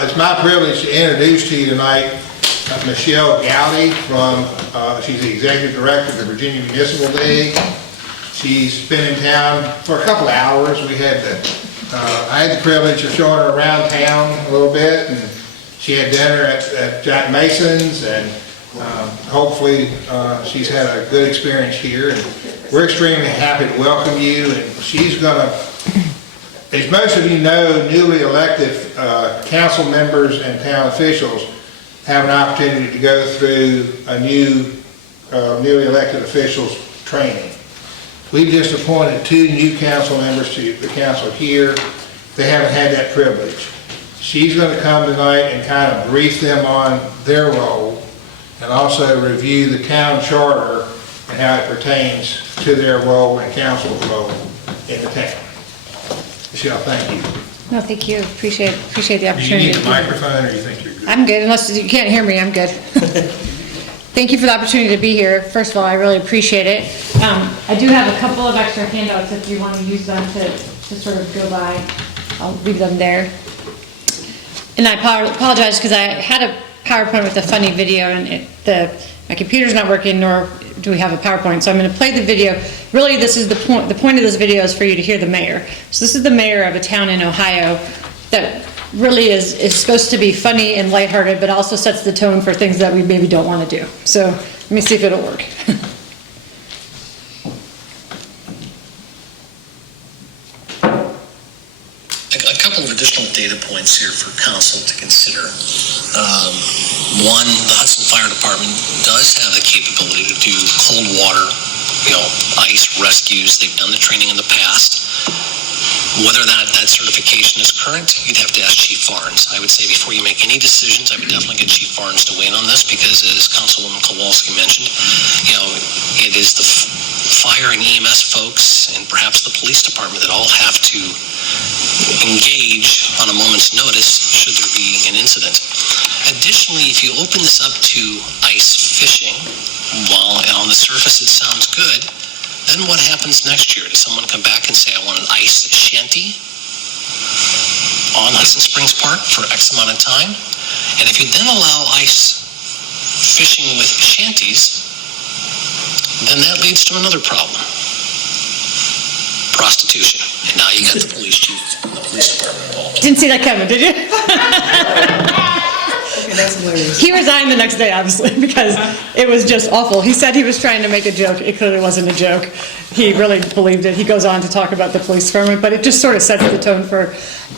It's my privilege to introduce to you tonight Michelle Gowdy from, she's the Executive Director of the Virginia Municipal League. She's been in town for a couple of hours. I had the privilege of showing her around town a little bit, and she had dinner at Jack Mason's, and hopefully she's had a good experience here. And we're extremely happy to welcome you, and she's gonna, as most of you know, newly elected council members and town officials have an opportunity to go through a newly elected officials training. We've just appointed 2 new council members to the council here. They haven't had that privilege. She's going to come tonight and kind of brief them on their role and also review the town charter and how it pertains to their role and council's role in the town. Michelle, thank you. No, thank you. Appreciate the Do you opportunity. need the microphone, or you think you're good? I'm good, unless you can't hear me, I'm good. Thank you for the opportunity to be here. First of all, I really appreciate it. I do have a couple of extra handouts if you want to use them to sort of go by. I'll leave them there. And I apologize because I had a PowerPoint with a funny video, and my computer's not working, nor do we have a PowerPoint, so I'm going to play the video. Really, this is the point. The point of this video is for you to hear the mayor. So this is the mayor of a town in Ohio that really is supposed to be funny and lighthearted, but also sets the tone for things that we maybe don't want to do. So let me see if it'll work. A couple of additional data points here for council to consider. One, the Hudson Fire Department does have the capability to do cold water, ice rescues. They've done the training in the past. Whether that certification is current, you'd have to ask Chief Farnes. I would say before you make any decisions, I would definitely get Chief Farnes to weigh in on this, because as Councilwoman Kowalski mentioned, it is the fire and EMS folks and perhaps the police department that all have to engage on a moment's notice should there be an incident. Additionally, if you open this up to ice fishing, while on the surface it sounds good, then what happens next year? Does someone come back and say, I want an ice shanty on Hudson Springs Park for X amount of time? And if you then allow ice fishing with shanties, then that leads to another problem. Prostitution. And now you got the police chief and the police department involved. Didn't see that coming, did you? That's hilarious. He resigned the next day, obviously, because it was just awful. He said he was trying to make a joke. It clearly wasn't a joke. He really believed it. He goes on to talk about the police department, but it just sort of sets the tone for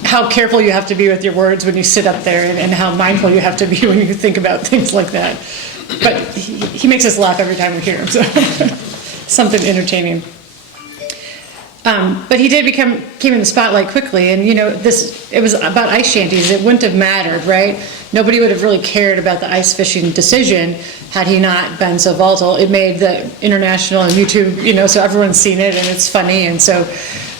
how careful you have to be with your words when you sit up there, and how mindful you have to be when you think about things like that. But he makes us laugh every time we hear him, so something entertaining. But he did came in the spotlight quickly, and it was about ice shanties. It wouldn't have mattered, right? Nobody would have really cared about the ice fishing decision had he not been so volatile. It made the international and YouTube, so everyone's seen it and it's funny. And so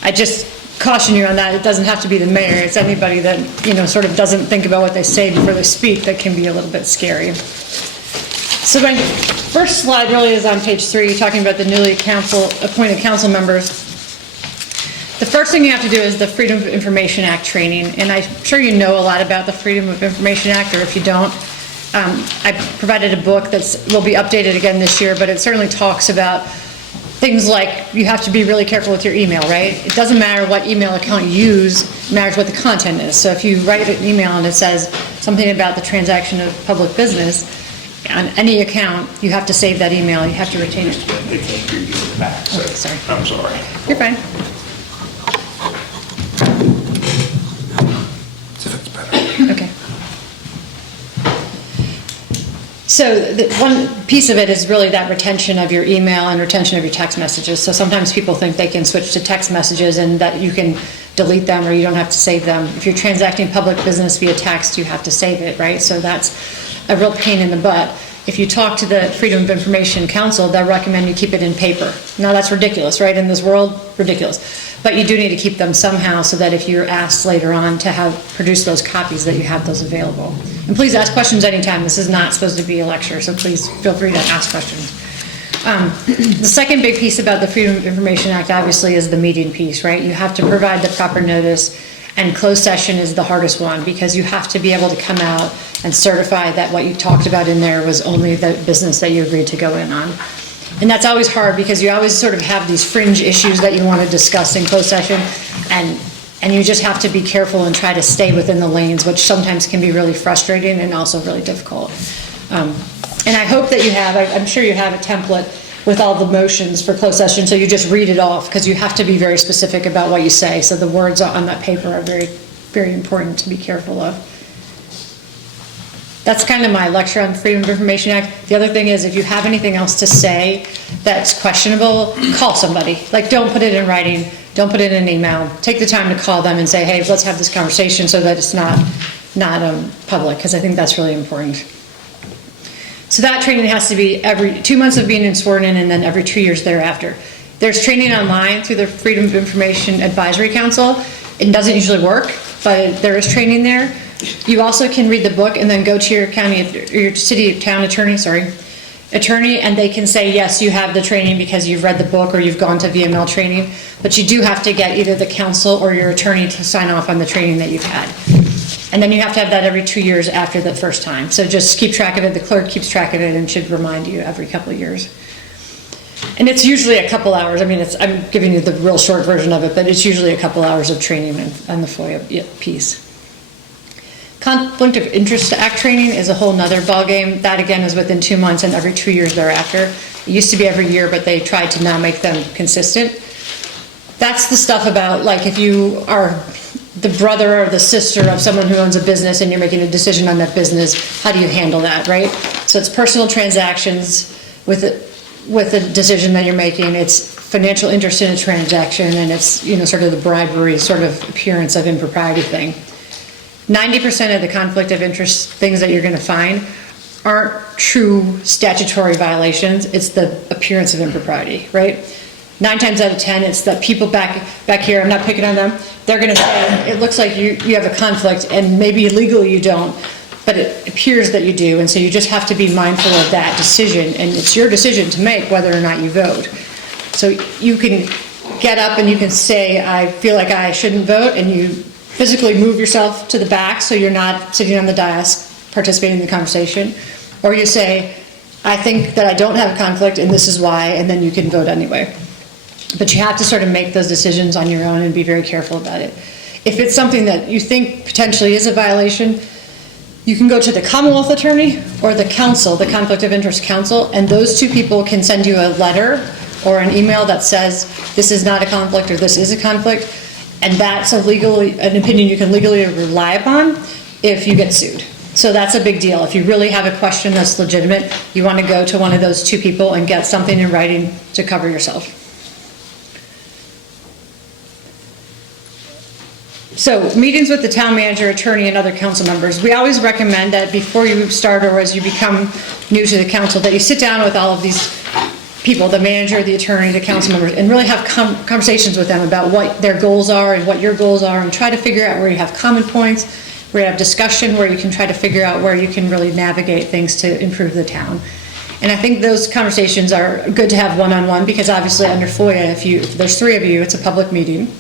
I just caution you on that. It doesn't have to be the mayor. It's anybody that, sort of doesn't think about what they say before they speak that can be a little bit scary. So my first slide really is on page 3, talking about the newly appointed council members. The first thing you have to do is the Freedom of Information Act training, and I'm sure you know a lot about the Freedom of Information Act, or if you don't, I provided a book that will be updated again this year, but it certainly talks about things like you have to be really careful with your email, right? It doesn't matter what email account you use, it matters what the content is. So if you write an email and it says something about the transaction of public business, on any account, you have to save that email, you have to retain it. They can't hear you in the back, so Okay, sorry. I'm sorry. You're fine. Okay. So one piece of it is really that retention of your email and retention of your text messages. So sometimes people think they can switch to text messages and that you can delete them or you don't have to save them. If you're transacting public business via text, you have to save it, right? So that's a real pain in the butt. If you talk to the Freedom of Information Council, they'll recommend you keep it in paper. Now that's ridiculous, right? In this world, ridiculous. But you do need to keep them somehow so that if you're asked later on to produce those copies, that you have those available. And please ask questions anytime. This is not supposed to be a lecture, so please feel free to ask questions. The second big piece about the Freedom of Information Act, obviously, is the meeting piece, right? You have to provide the proper notice And closed session is the hardest one because you have to be able to come out and certify that what you talked about in there was only the business that you agreed to go in on. And that's always hard because you always sort of have these fringe issues that you want to discuss in closed session, and you just have to be careful and try to stay within the lanes, which sometimes can be really frustrating and also really difficult. And I hope that you have, I'm sure you have a template with all the motions for closed session, so you just read it off, because you have to be very specific about what you say, so the words on that paper are very, very important to be careful of. That's kind of my lecture on Freedom of Information Act. The other thing is, if you have anything else to say that's questionable, call somebody. Like, don't put it in writing, don't put it in an email. Take the time to call them and say, hey, let's have this conversation so that it's not public, because I think that's really important. So that training has to be every 2 months of being sworn in, and then every 2 years thereafter. There's training online through the Freedom of Information Advisory Council. It doesn't usually work, but there is training there. You also can read the book and then go to your county, or your city town attorney, and they can say, yes, you have the training because you've read the book or you've gone to VML training, but you do have to get either the council or your attorney to sign off on the training that you've had. And then you have to have that every 2 years after the first time. So just keep track of it. The clerk keeps track of it and should remind you every couple of years. And it's usually a couple hours. I mean, I'm giving you the real short version of it, but it's usually a couple hours of training on the FOIA piece. Conflict of Interest Act training is a whole nother ballgame. That again is within 2 months and every 2 years thereafter. It used to be every year, but they tried to now make them consistent. That's the stuff about, like, if you are the brother or the sister of someone who owns a business and you're making a decision on that business, how do you handle that, right? So it's personal transactions with a decision that you're making. It's financial interest in a transaction, and it's, sort of the bribery sort of appearance of impropriety thing. 90% of the conflict of interest things that you're going to find aren't true statutory violations. It's the appearance of impropriety, right? 9 times out of 10, it's the people back here, I'm not picking on them, they're going to say, it looks like you have a conflict, and maybe legally you don't, but it appears that you do, and so you just have to be mindful of that decision, and it's your decision to make whether or not you vote. So you can get up and you can say, I feel like I shouldn't vote, and you physically move yourself to the back so you're not sitting on the dais participating in the conversation, or you say, I think that I don't have a conflict and this is why, and then you can vote anyway. But you have to sort of make those decisions on your own and be very careful about it. If it's something that you think potentially is a violation, you can go to the Commonwealth Attorney or the council, the Conflict of Interest Council, and those two people can send you a letter or an email that says this is not a conflict or this is a conflict, and that's an opinion you can legally rely upon if you get sued. So that's a big deal. If you really have a question that's legitimate, you want to go to one of those two people and get something in writing to cover yourself. So meetings with the town manager, attorney, and other council members. We always recommend that before you start or as you become new to the council, that you sit down with all of these people, the manager, the attorney, the council members, and really have conversations with them about what their goals are and what your goals are, and try to figure out where you have common points, where you have discussion, where you can try to figure out where you can really navigate things to improve the town. And I think those conversations are good to have one-on-one, because obviously under FOIA, if there's 3 of you, it's a public meeting.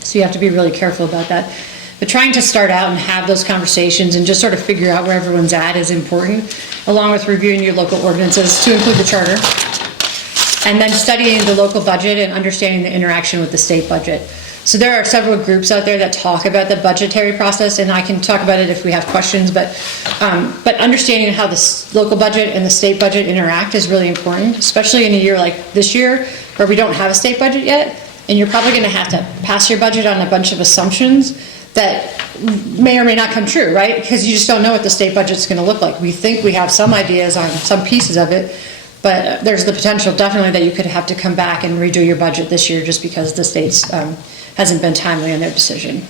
So you have to be really careful about that. But trying to start out and have those conversations and just sort of figure out where everyone's at is important, along with reviewing your local ordinances to include the charter. And then studying the local budget and understanding the interaction with the state budget. So there are several groups out there that talk about the budgetary process, and I can talk about it if we have questions, but understanding how the local budget and the state budget interact is really important, especially in a year like this year where we don't have a state budget yet. And you're probably going to have to pass your budget on a bunch of assumptions that may or may not come true, right? Because you just don't know what the state budget's going to look like. We think we have some ideas on some pieces of it, but there's the potential definitely that you could have to come back and redo your budget this year just because the state's hasn't been timely in their decision.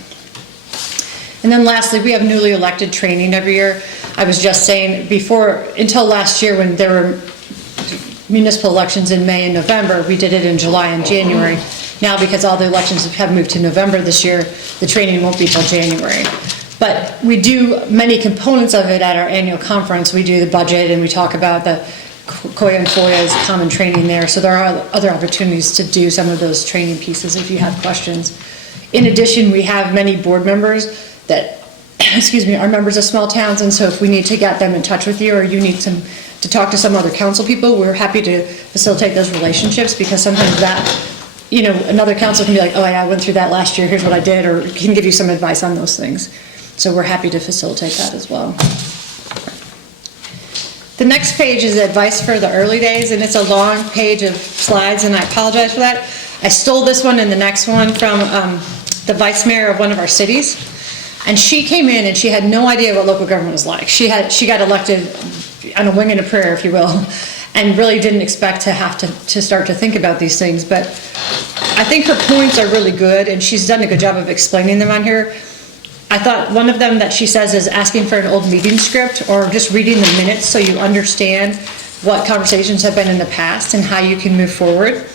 And then lastly, we have newly elected training every year. I was just saying until last year when there were municipal elections in May and November, we did it in July and January. Now, because all the elections have moved to November this year, the training won't be till January. But we do many components of it at our annual conference. We do the budget and we talk about the COIA and FOIA's common training there. So there are other opportunities to do some of those training pieces if you have questions. In addition, we have many board members that, excuse me, are members of small towns, and so if we need to get them in touch with you, or you need to talk to some other council people, we're happy to facilitate those relationships, because sometimes that, another council can be like, oh, yeah, I went through that last year, here's what I did, or can give you some advice on those things. So we're happy to facilitate that as well. The next page is advice for the early days, and it's a long page of slides, and I apologize for that. I stole this one and the next one from the vice mayor of one of our cities, and she came in and she had no idea what local government was like. She got elected on a wing and a prayer, if you will, and really didn't expect to have to start to think about these things. But I think her points are really good, and she's done a good job of explaining them on here. I thought one of them that she says is asking for an old meeting script, or just reading the minutes so you understand what conversations have been in the past and how you can move forward.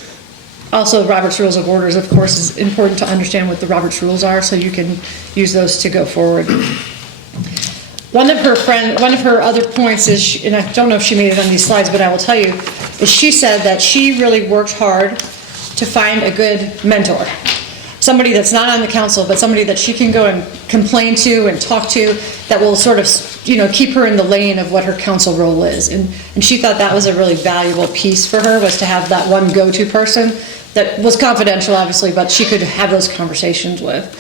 Also, Robert's Rules of Orders, of course, is important to understand what the Robert's Rules are so you can use those to go forward. One of her other points is, and I don't know if she made it on these slides, but I will tell you, is she said that she really worked hard to find a good mentor. Somebody that's not on the council, but somebody that she can go and complain to and talk to, that will sort of, keep her in the lane of what her council role is. And she thought that was a really valuable piece for her, was to have that one go-to person that was confidential, obviously, but she could have those conversations with.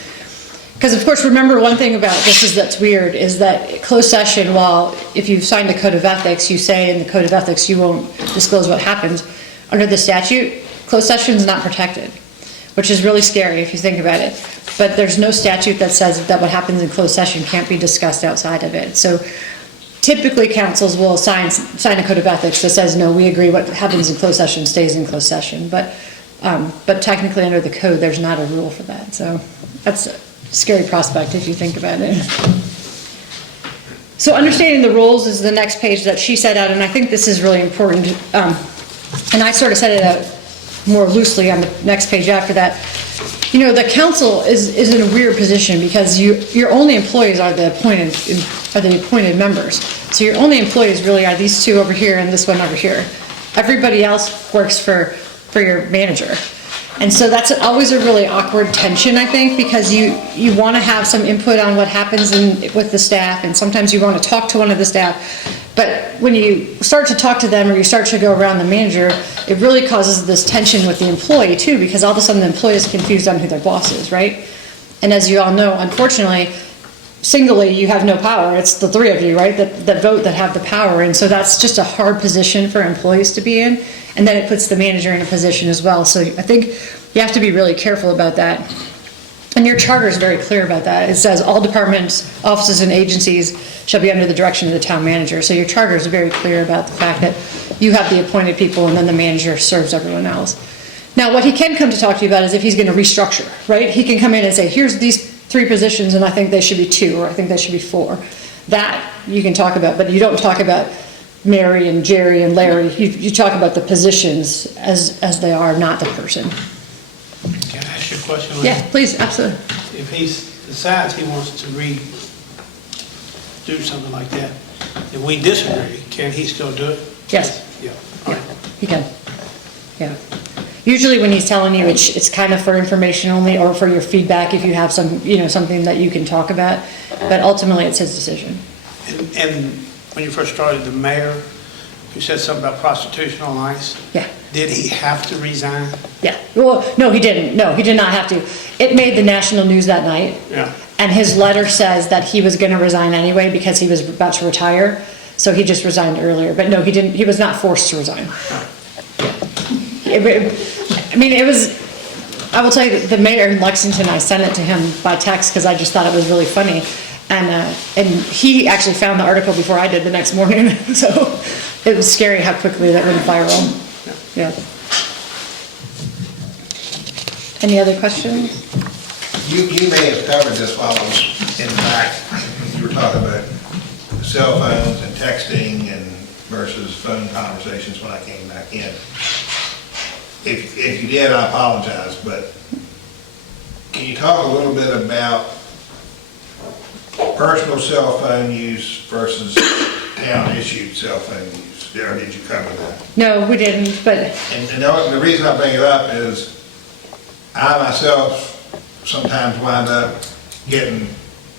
Because, of course, remember one thing about this that's weird, is that closed session, while if you've signed a code of ethics, you say in the code of ethics you won't disclose what happens, under the statute, closed session is not protected, which is really scary if you think about it. But there's no statute that says that what happens in closed session can't be discussed outside of it. So typically councils will sign a code of ethics that says, no, we agree what happens in closed session stays in closed session. But technically under the code, there's not a rule for that. So that's a scary prospect if you think about it. So understanding the rules is the next page that she set out, and I think this is really important. And I sort of set it out more loosely on the next page after that. The council is in a weird position, because your only employees are the appointed members. So your only employees really are these two over here and this one over here. Everybody else works for your manager. And so that's always a really awkward tension, I think, because you want to have some input on what happens with the staff, and sometimes you want to talk to one of the staff. But when you start to talk to them, or you start to go around the manager, it really causes this tension with the employee too, because all of a sudden the employee is confused on who their boss is, right? And as you all know, unfortunately, singly you have no power. It's the three of you, right, that vote, that have the power. And so that's just a hard position for employees to be in. And then it puts the manager in a position as well. So I think you have to be really careful about that. And your charter is very clear about that. It says all departments, offices, and agencies shall be under the direction of the town manager. So your charter is very clear about the fact that you have the appointed people, and then the manager serves everyone else. Now, what he can come to talk to you about is if he's going to restructure, right? He can come in and say, here's these 3 positions, and I think they should be 2, or I think they should be 4. That you can talk about, but you don't talk about Mary and Jerry and Larry. You talk about the positions as they are, not the person. Can I ask you a question? Yeah, please, absolutely. If he decides he wants to do something like that, and we disagree, can he still do it? Yes. Yeah. All right. He can. Yeah. Usually when he's telling you, it's kind of for information only, or for your feedback if you have something that you can talk about. But ultimately, it's his decision. And when you first started, the mayor, you said something about prostitution on ice. Yeah. Did he have to resign? Yeah. Well, no, he didn't. No, he did not have to. It made the national news that night. Yeah. And his letter says that he was going to resign anyway because he was about to retire. So he just resigned earlier. But no, he didn't. He was not forced to resign. I will tell you, the mayor in Lexington, I sent it to him by text because I just thought it was really funny. And he actually found the article before I did the next morning. So it was scary how quickly that went viral. Yeah. Any other questions? You may have covered this while I was in the back. You were talking about cell phones and texting and versus phone conversations when I came back in. If you did, I apologize, but can you talk a little bit about personal cell phone use versus town-issued cell phone use? Or did you cover that? No, we didn't, but... And the reason I bring it up is I myself sometimes wind up getting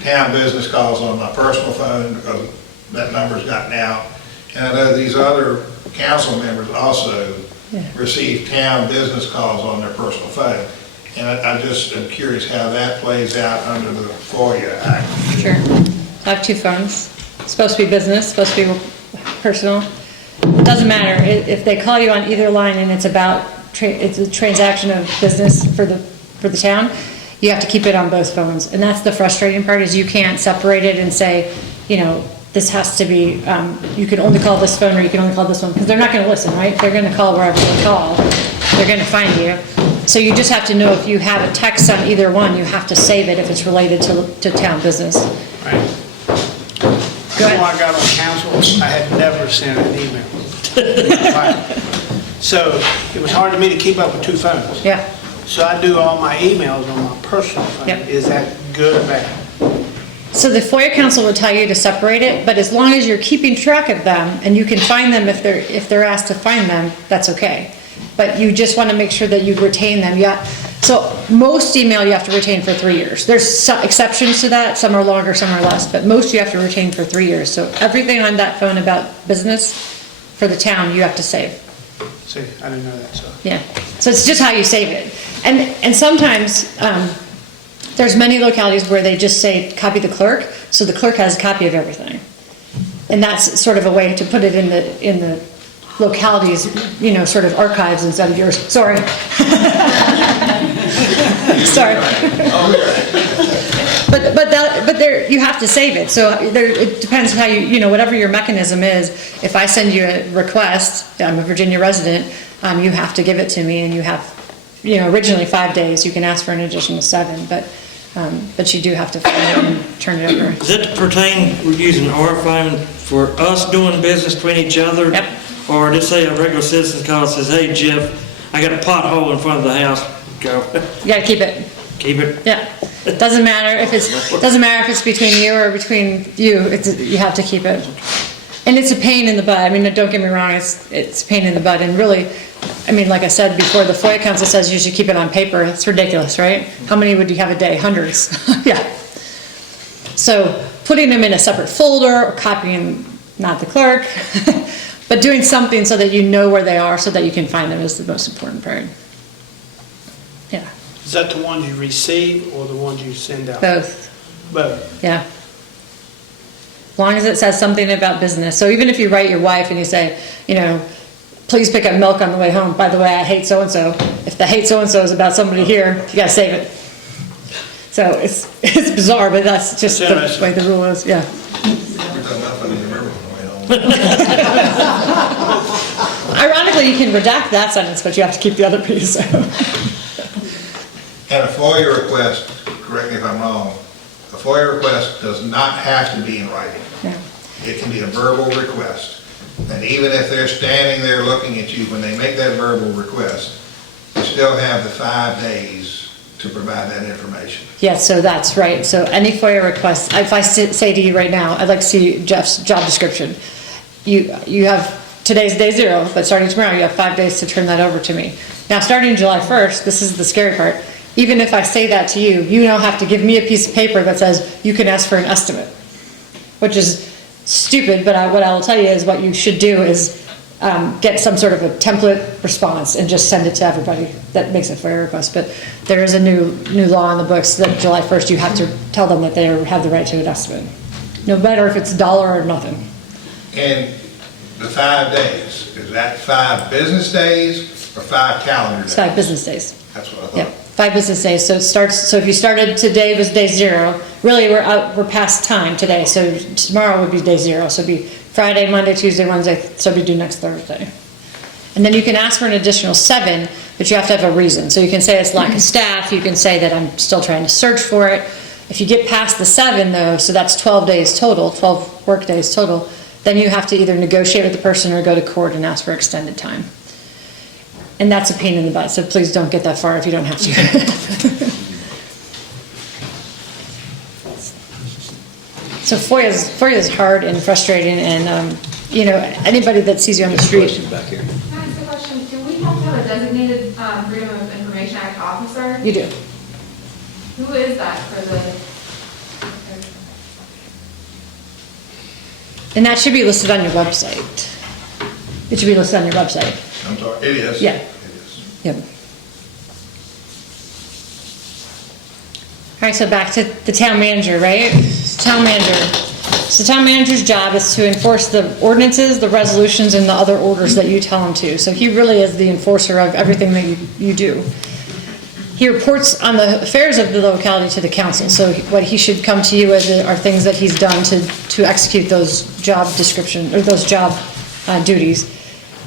town business calls on my personal phone because that number's gotten out. And I know these other council members also receive town business calls on their personal phone. And I just am curious how that plays out under the FOIA Act. Sure. I have 2 phones. It's supposed to be business, supposed to be personal. It doesn't matter. If they call you on either line and it's about, it's a transaction of business for the town, you have to keep it on both phones. And that's the frustrating part, is you can't separate it and say, you know, this has to be, you can only call this phone or you can only call this one, because they're not going to listen, right? They're going to call wherever they call. They're going to find you. So you just have to know if you have a text on either one, you have to save it if it's related to town business. Right. Go ahead. Before I got on council, I had never sent an email. So it was hard for me to keep up with 2 phones. Yeah. So I do all my emails on my personal phone. Yep. Is that good or bad? So the FOIA council will tell you to separate it, but as long as you're keeping track of them and you can find them if they're asked to find them, that's okay. But you just want to make sure that you retain them. Yeah. So most email you have to retain for 3 years. There's some exceptions to that. Some are longer, some are less, but most you have to retain for 3 years. So everything on that phone about business for the town, you have to save. See, I didn't know that, so. Yeah. So it's just how you save it. And sometimes, there's many localities where they just say, copy the clerk, so the clerk has a copy of everything. And that's sort of a way to put it in the localities, you know, sort of archives instead of yours. Sorry. Sorry. But there, you have to save it. So it depends how you know, whatever your mechanism is. If I send you a request, I'm a Virginia resident, you have to give it to me, and you have, you know, originally 5 days. You can ask for an additional 7, but you do have to find it and turn it over. Does it pertain, we're using our phone for us doing business between each other? Yep. Or just say a regular citizen calls and says, hey, Jeff, I got a pothole in front of the house. Go. You gotta keep it. Keep it. Yeah. Doesn't matter if it's between you or between you. You have to keep it. And it's a pain in the butt. I mean, don't get me wrong. It's a pain in the butt. And really, I mean, like I said before, the FOIA council says you should keep it on paper. It's ridiculous, right? How many would you have a day? Hundreds. Yeah. So putting them in a separate folder or copying, not the clerk, but doing something so that you know where they are so that you can find them is the most important part. Yeah. Is that the ones you receive or the ones you send out? Both. Both. Yeah. As long as it says something about business. So even if you write your wife and you say, you know, please pick up milk on the way home. By the way, I hate so-and-so. If the hate so-and-so is about somebody here, you gotta save it. So it's bizarre, but that's just the way the rule is, yeah. Ironically, you can redact that sentence, but you have to keep the other piece. And a FOIA request, correct me if I'm wrong, a FOIA request does not have to be in writing. Yeah. It can be a verbal request. And even if they're standing there looking at you when they make that verbal request, you still have the 5 days to provide that information. Yeah, so that's right. So any FOIA request, if I say to you right now, I'd like to see Jeff's job description. You have, today's day 0, but starting tomorrow, you have 5 days to turn that over to me. Now, starting July 1st, this is the scary part. Even if I say that to you, you now have to give me a piece of paper that says you can ask for an estimate, which is stupid, but what I will tell you is what you should do is get some sort of a template response and just send it to everybody that makes a FOIA request. But there is a new law in the books that July 1st you have to tell them that they have the right to an estimate, no matter if it's $1 or nothing. And the 5 days, is that 5 business days or 5 calendar days? It's 5 business days. That's what I thought. Yeah, 5 business days. So it starts. So if you started today was day 0. Really, we're past time today. So tomorrow would be day 0. So it'd be Friday, Monday, Tuesday, Wednesday. So it'd be due next Thursday. And then you can ask for an additional 7, but you have to have a reason. So you can say it's lack of staff. You can say that I'm still trying to search for it. If you get past the 7 though, so that's 12 days total, 12 work days total. Then you have to either negotiate with the person or go to court and ask for extended time. And that's a pain in the butt, so please don't get that far if you don't have to. So FOIA is hard and frustrating, and you know, anybody that sees you on the street. Can I ask a question? Do we have to have a designated Freedom of Information Act officer? You do. Who is that for the? And that should be listed on your website. It should be listed on your website. I'm sorry, it is. Yeah. It is. Yep. All right, so back to the town manager, right? Town manager. So town manager's job is to enforce the ordinances, the resolutions, and the other orders that you tell him to. So he really is the enforcer of everything that you do. He reports on the affairs of the locality to the council. So what he should come to you with are things that he's done to execute those job description, or those job duties.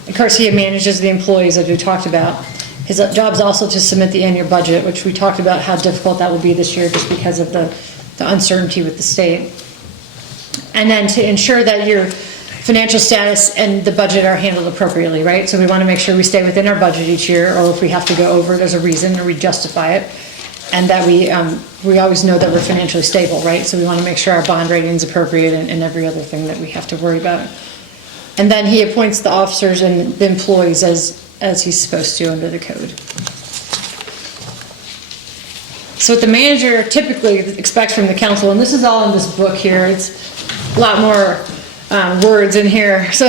Of course, he manages the employees, as we talked about. His job is also to submit the annual budget, which we talked about how difficult that will be this year just because of the uncertainty with the state. And then to ensure that your financial status and the budget are handled appropriately, right? So we want to make sure we stay within our budget each year, or if we have to go over, there's a reason, or we justify it. And that we always know that we're financially stable, right? So we want to make sure our bond rating is appropriate and every other thing that we have to worry about. And then he appoints the officers and the employees as he's supposed to under the code. So what the manager typically expects from the council, and this is all in this book here, it's a lot more words in here, so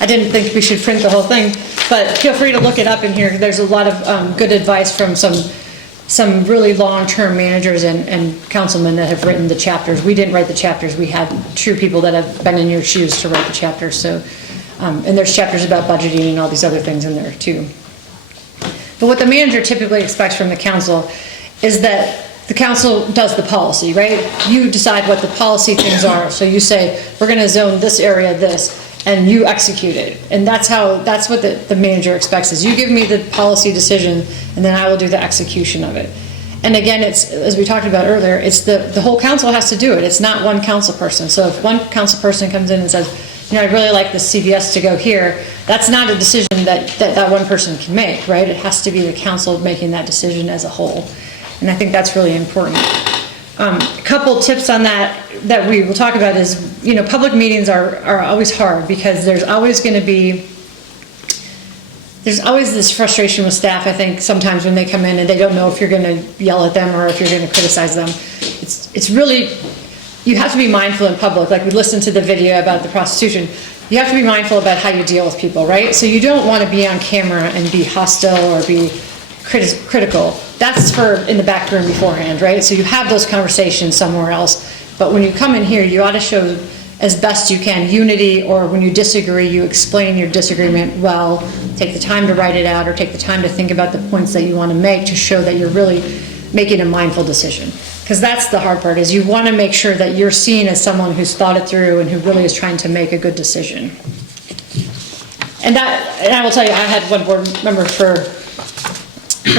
I didn't think we should print the whole thing, but feel free to look it up in here. There's a lot of good advice from some really long-term managers and councilmen that have written the chapters. We didn't write the chapters, we had true people that have been in your shoes to write the chapters. So, and there's chapters about budgeting and all these other things in there too. But what the manager typically expects from the council is that the council does the policy, right? You decide what the policy things are. So you say, we're gonna zone this area this, and you execute it. And that's what the manager expects, is you give me the policy decision, and then I will do the execution of it. And again, it's, as we talked about earlier, it's the whole council has to do it. It's not one council person. So if one council person comes in and says, you know, I'd really like the CVS to go here, that's not a decision that one person can make, right? It has to be the council making that decision as a whole. And I think that's really important. A couple tips on that we will talk about is, you know, public meetings are always hard because there's always this frustration with staff, I think, sometimes when they come in and they don't know if you're gonna yell at them or if you're gonna criticize them. It's really, you have to be mindful in public. Like we listened to the video about the prostitution. You have to be mindful about how you deal with people, right? So you don't wanna be on camera and be hostile or be critical. That's for in the back room beforehand, right? So you have those conversations somewhere else. But when you come in here, you ought to show as best you can unity, or when you disagree, you explain your disagreement well, take the time to write it out, or take the time to think about the points that you want to make to show that you're really making a mindful decision. Because that's the hard part, is you want to make sure that you're seen as someone who's thought it through and who really is trying to make a good decision. And I will tell you, I had one board member for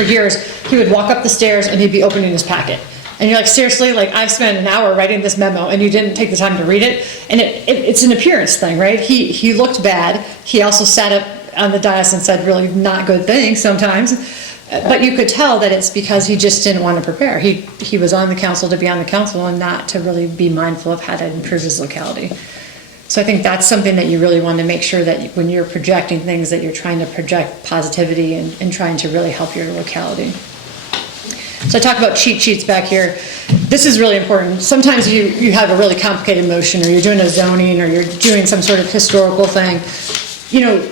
years. He would walk up the stairs and he'd be opening his packet. And you're like, seriously? Like, I've spent an hour writing this memo and you didn't take the time to read it? And it's an appearance thing, right? He looked bad. He also sat up on the dais and said really not good things sometimes. But you could tell that it's because he just didn't want to prepare. He was on the council to be on the council and not to really be mindful of how to improve his locality. So I think that's something that you really want to make sure that when you're projecting things, that you're trying to project positivity and trying to really help your locality. So I talk about cheat sheets back here. This is really important. Sometimes you have a really complicated motion, or you're doing a zoning, or you're doing some sort of historical thing. You know,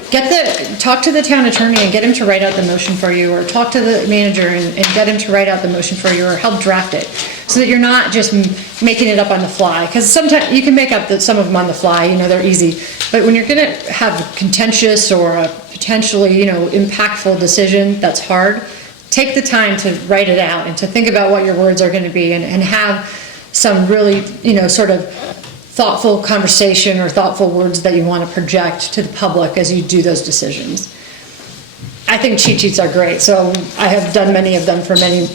talk to the town attorney and get him to write out the motion for you, or talk to the manager and get him to write out the motion for you, or help draft it, so that you're not just making it up on the fly. Because sometimes you can make up some of them on the fly, you know, they're easy. But when you're gonna have a contentious or a potentially, you know, impactful decision that's hard, take the time to write it out and to think about what your words are gonna be, and have some really, you know, sort of thoughtful conversation or thoughtful words that you want to project to the public as you do those decisions. I think cheat sheets are great. So I have done many of them for many,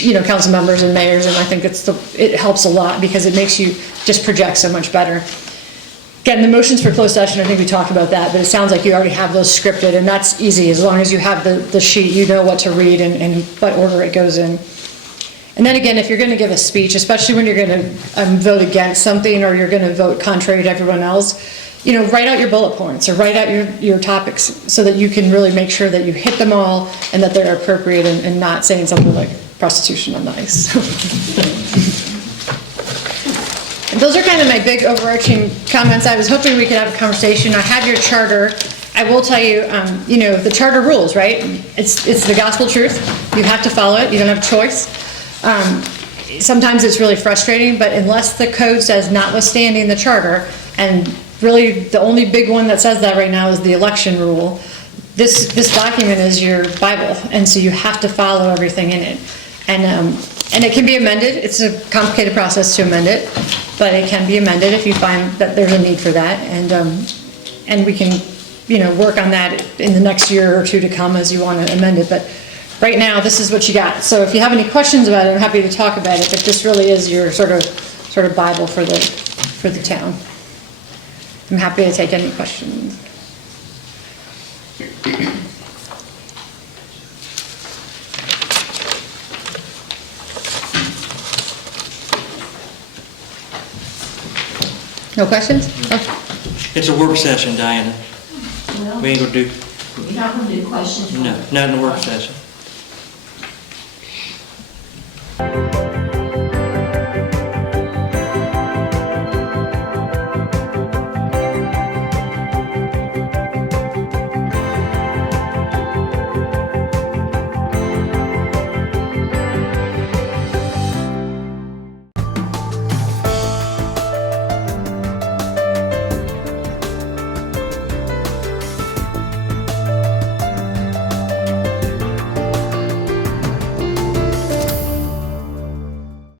you know, council members and mayors, and I think it helps a lot because it makes you just project so much better. Again, the motions for closed session, I think we talked about that, but it sounds like you already have those scripted, and that's easy. As long as you have the sheet, you know what to read and what order it goes in. And then again, if you're going to give a speech, especially when you're going to vote against something, or you're going to vote contrary to everyone else, you know, write out your bullet points, or write out your topics, so that you can really make sure that you hit them all and that they're appropriate, and not saying something like, prostitution on the ice. Those are kind of my big overarching comments. I was hoping we could have a conversation. I have your charter. I will tell you, you know, the charter rules, right? It's the gospel truth. You have to follow it. You don't have a choice. Sometimes it's really frustrating, but unless the code says notwithstanding the charter, and really the only big one that says that right now is the election rule, this document is your Bible, and so you have to follow everything in it. And it can be amended. It's a complicated process to amend it, but it can be amended if you find that there's a need for that. And we can, you know, work on that in the next year or two to come as you want to amend it. But right now, this is what you got. So if you have any questions about it, I'm happy to talk about it. But this really is your sort of Bible for the town. I'm happy to take any questions. No questions? Oh. It's a work session, Diana. Well, We ain't gonna do, you're not gonna do questions. no, not in a work session.